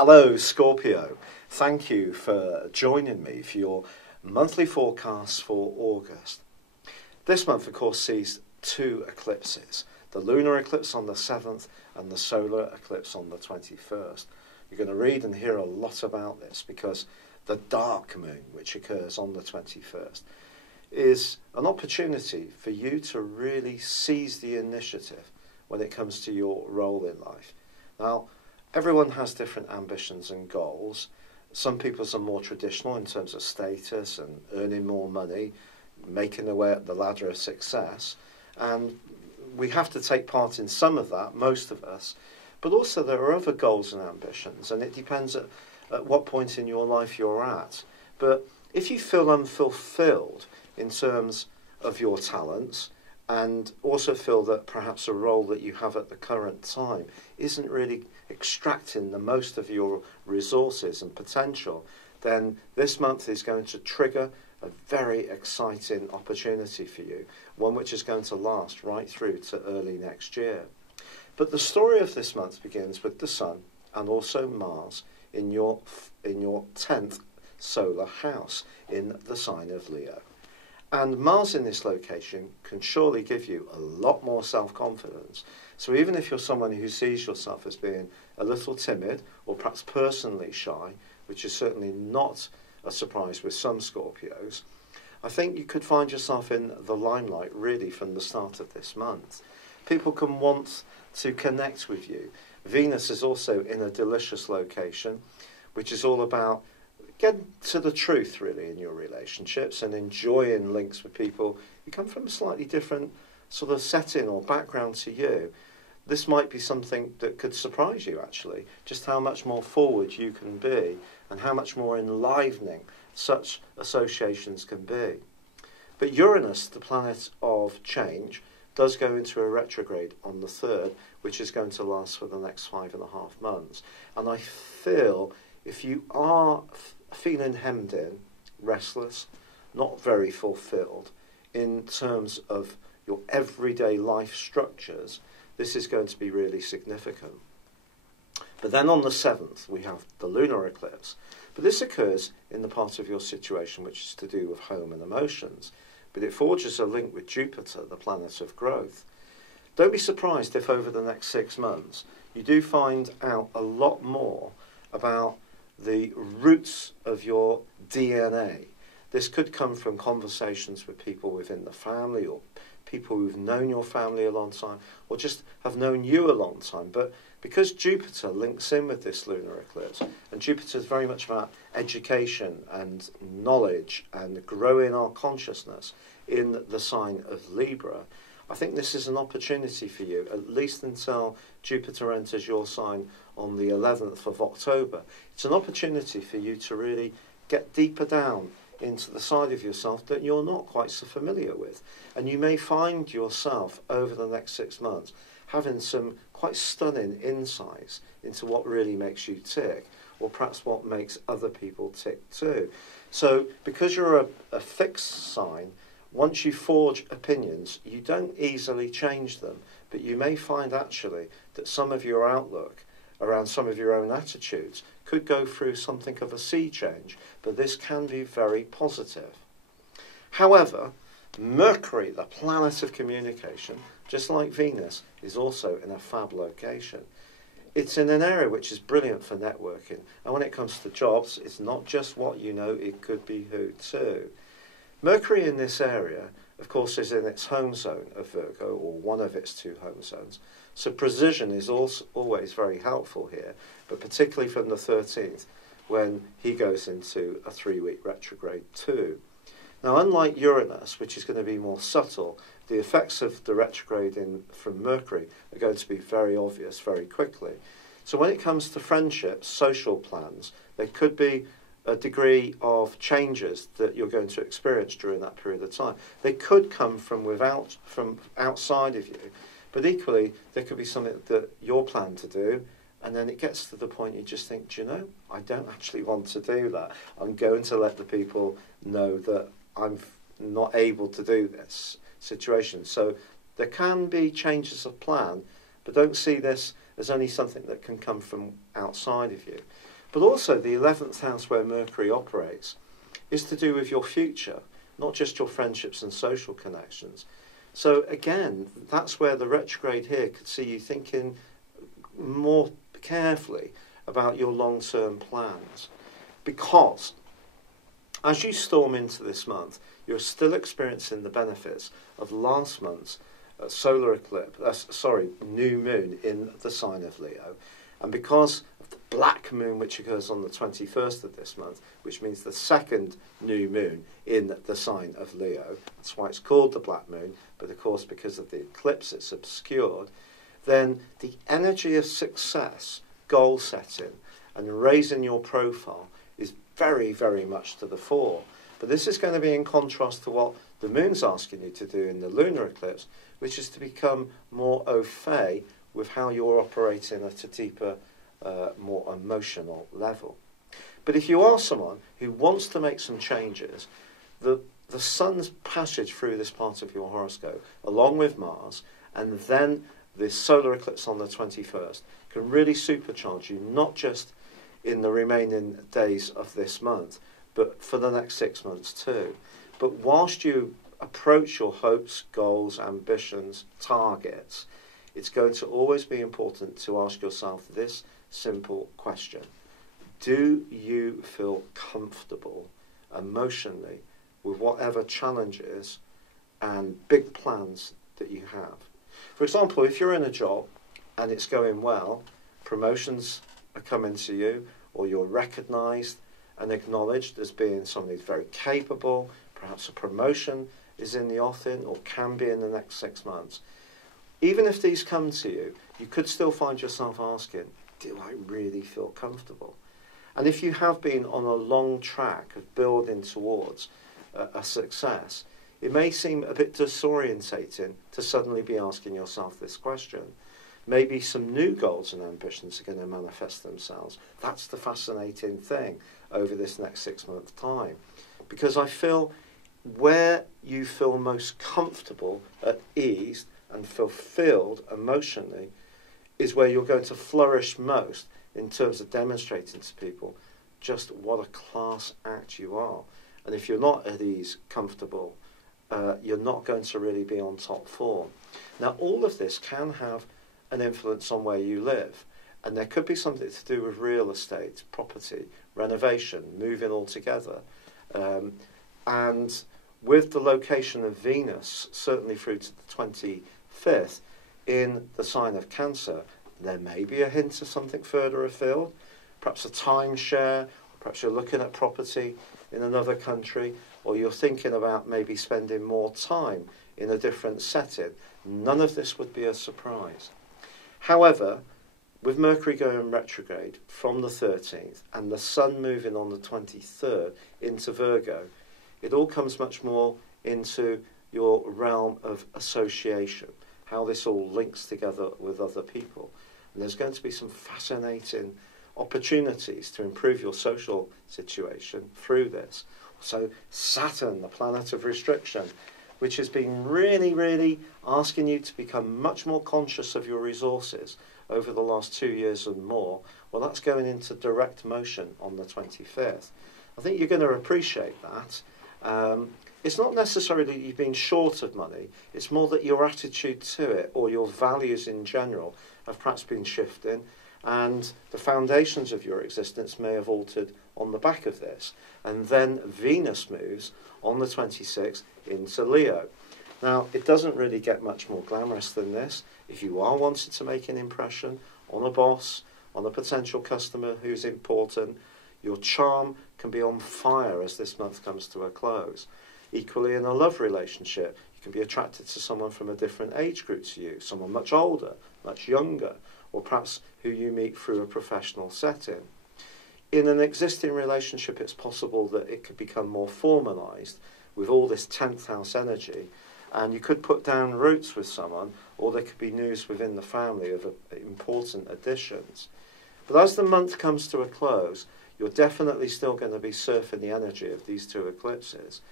Hello Scorpio, thank you for joining me for your monthly forecast for August. This month of course sees two eclipses, the lunar eclipse on the 7th and the solar eclipse on the 21st. You're going to read and hear a lot about this because the dark moon, which occurs on the 21st, is an opportunity for you to really seize the initiative when it comes to your role in life. Now, everyone has different ambitions and goals. Some people are more traditional in terms of status and earning more money, making their way up the ladder of success. And we have to take part in some of that, most of us. But also there are other goals and ambitions, and it depends at what point in your life you're at. But if you feel unfulfilled in terms of your talents, and also feel that perhaps a role that you have at the current time isn't really extracting the most of your resources and potential, then this month is going to trigger a very exciting opportunity for you, one which is going to last right through to early next year. But the story of this month begins with the Sun and also Mars in your 10th solar house in the sign of Leo. And Mars in this location can surely give you a lot more self-confidence. So even if you're someone who sees yourself as being a little timid or perhaps personally shy, which is certainly not a surprise with some Scorpios, I think you could find yourself in the limelight really from the start of this month. People can want to connect with you. Venus is also in a delicious location, which is all about getting to the truth really in your relationships and enjoying links with people who come from a slightly different sort of setting or background to you. This might be something that could surprise you actually, just how much more forward you can be and how much more enlivening such associations can be. But Uranus, the planet of change, does go into a retrograde on the 3rd, which is going to last for the next 5.5 months. And I feel if you are feeling hemmed in, restless, not very fulfilled in terms of your everyday life structures, this is going to be really significant. But then on the 7th, we have the lunar eclipse. But this occurs in the part of your situation which is to do with home and emotions. But it forges a link with Jupiter, the planet of growth. Don't be surprised if over the next 6 months you do find out a lot more about the roots of your DNA. This could come from conversations with people within the family or people who've known your family a long time or just have known you a long time. But because Jupiter links in with this lunar eclipse, and Jupiter is very much about education and knowledge and growing our consciousness in the sign of Libra, I think this is an opportunity for you, at least until Jupiter enters your sign on the 11th of October. It's an opportunity for you to really get deeper down into the side of yourself that you're not quite so familiar with. And you may find yourself over the next 6 months having some quite stunning insights into what really makes you tick, or perhaps what makes other people tick too. So because you're a fixed sign, once you forge opinions, you don't easily change them, but you may find actually that some of your outlook around some of your own attitudes could go through something of a sea change, but this can be very positive. However, Mercury, the planet of communication, just like Venus, is also in a fab location. It's in an area which is brilliant for networking, and when it comes to jobs, it's not just what you know, it could be who too. Mercury in this area, of course, is in its home zone of Virgo, or one of its 2 home zones. So precision is also always very helpful here, but particularly from the 13th, when he goes into a 3-week retrograde too. Now, unlike Uranus, which is going to be more subtle, the effects of the retrograde from Mercury are going to be very obvious very quickly. So when it comes to friendships, social plans, there could be a degree of changes that you're going to experience during that period of time. They could come from outside of you, but equally there could be something that you're planned to do, and then it gets to the point you just think, do you know, I don't actually want to do that. I'm going to let the people know that I'm not able to do this situation. So there can be changes of plan, but don't see this There's only something that can come from outside of you. But also the 11th house where Mercury operates is to do with your future, not just your friendships and social connections. So again, that's where the retrograde here could see you thinking more carefully about your long-term plans. Because as you storm into this month, you're still experiencing the benefits of last month's solar eclipse, new moon in the sign of Leo. And because of the black moon, which occurs on the 21st of this month, which means the second new moon in the sign of Leo, that's why it's called the black moon, but of course because of the eclipse it's obscured, then the energy of success, goal setting, and raising your profile is very, very much to the fore. But this is going to be in contrast to what the moon's asking you to do in the lunar eclipse, which is to become more au fait with how you're operating at a deeper, more emotional level. But if you are someone who wants to make some changes, the sun's passage through this part of your horoscope, along with Mars, and then this solar eclipse on the 21st, can really supercharge you, not just in the remaining days of this month, but for the next 6 months too. But whilst you approach your hopes, goals, ambitions, targets, it's going to always be important to ask yourself this simple question. Do you feel comfortable emotionally with whatever challenges and big plans that you have? For example, if you're in a job and it's going well, promotions are coming to you, or you're recognised and acknowledged as being somebody who's very capable, perhaps a promotion is in the offing or can be in the next 6 months. Even if these come to you, you could still find yourself asking, do I really feel comfortable? And if you have been on a long track of building towards a success, it may seem a bit disorientating to suddenly be asking yourself this question. Maybe some new goals and ambitions are going to manifest themselves. That's the fascinating thing over this next 6 month time. Because I feel where you feel most comfortable, at ease, and fulfilled emotionally is where you're going to flourish most in terms of demonstrating to people just what a class act you are. And if you're not at ease, comfortable, you're not going to really be on top form. Now, all of this can have an influence on where you live. And there could be something to do with real estate, property, renovation, moving altogether. And with the location of Venus, certainly through to the 25th, in the sign of Cancer, there may be a hint of something further afield, perhaps a timeshare, perhaps you're looking at property in another country, or you're thinking about maybe spending more time in a different setting. None of this would be a surprise. However, with Mercury going retrograde from the 13th and the Sun moving on the 23rd into Virgo, it all comes much more into your realm of association, how this all links together with other people. And there's going to be some fascinating opportunities to improve your social situation through this. So Saturn, the planet of restriction, which has been really, really asking you to become much more conscious of your resources over the last 2 years and more, well, that's going into direct motion on the 25th. I think you're going to appreciate that. It's not necessarily that you've been short of money, it's more that your attitude to it or your values in general have perhaps been shifting, and the foundations of your existence may have altered on the back of this. And then Venus moves on the 26th into Leo. Now, it doesn't really get much more glamorous than this. If you are wanting to make an impression on a boss, on a potential customer who's important, your charm can be on fire as this month comes to a close. Equally, in a love relationship, you can be attracted to someone from a different age group to you, someone much older, much younger, or perhaps who you meet through a professional setting. In an existing relationship, it's possible that it could become more formalised with all this 10th house energy, and you could put down roots with someone, or there could be news within the family of important additions. But as the month comes to a close, you're definitely still going to be surfing the energy of these two eclipses.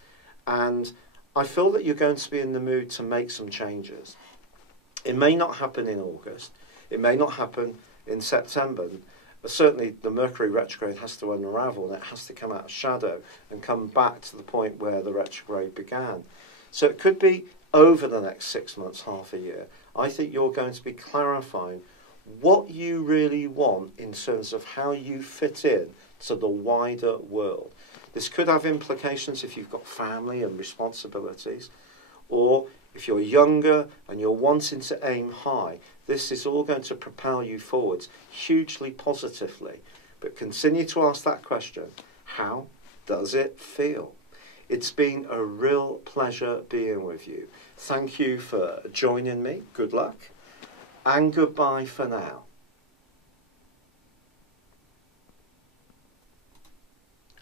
And I feel that you're going to be in the mood to make some changes. It may not happen in August. It may not happen in September. But certainly the Mercury retrograde has to unravel and it has to come out of shadow and come back to the point where the retrograde began. So it could be over the next 6 months, half a year. I think you're going to be clarifying what you really want in terms of how you fit in to the wider world. This could have implications if you've got family and responsibilities, or if you're younger and you're wanting to aim high. This is all going to propel you forwards hugely positively. But continue to ask that question, how does it feel? It's been a real pleasure being with you. Thank you for joining me. Good luck. And goodbye for now.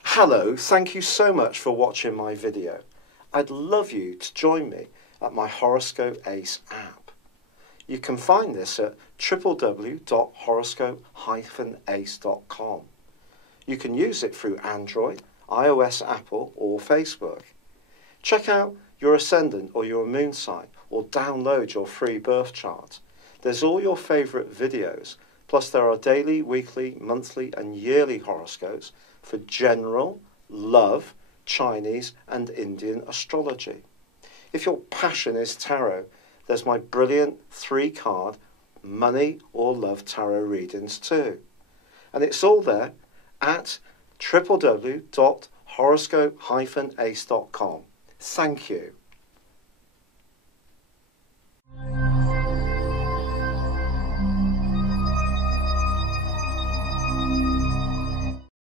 Hello, thank you so much for watching my video. I'd love you to join me at my Horoscope Ace app. You can find this at www.horoscope-ace.com. You can use it through Android, iOS, Apple or Facebook. Check out your ascendant or your moon sign or download your free birth chart. There's all your favourite videos, plus there are daily, weekly, monthly and yearly horoscopes for general, love, Chinese and Indian astrology. If your passion is tarot, there's my brilliant 3-card money or love tarot readings too. And it's all there at www.horoscope-ace.com. Thank you.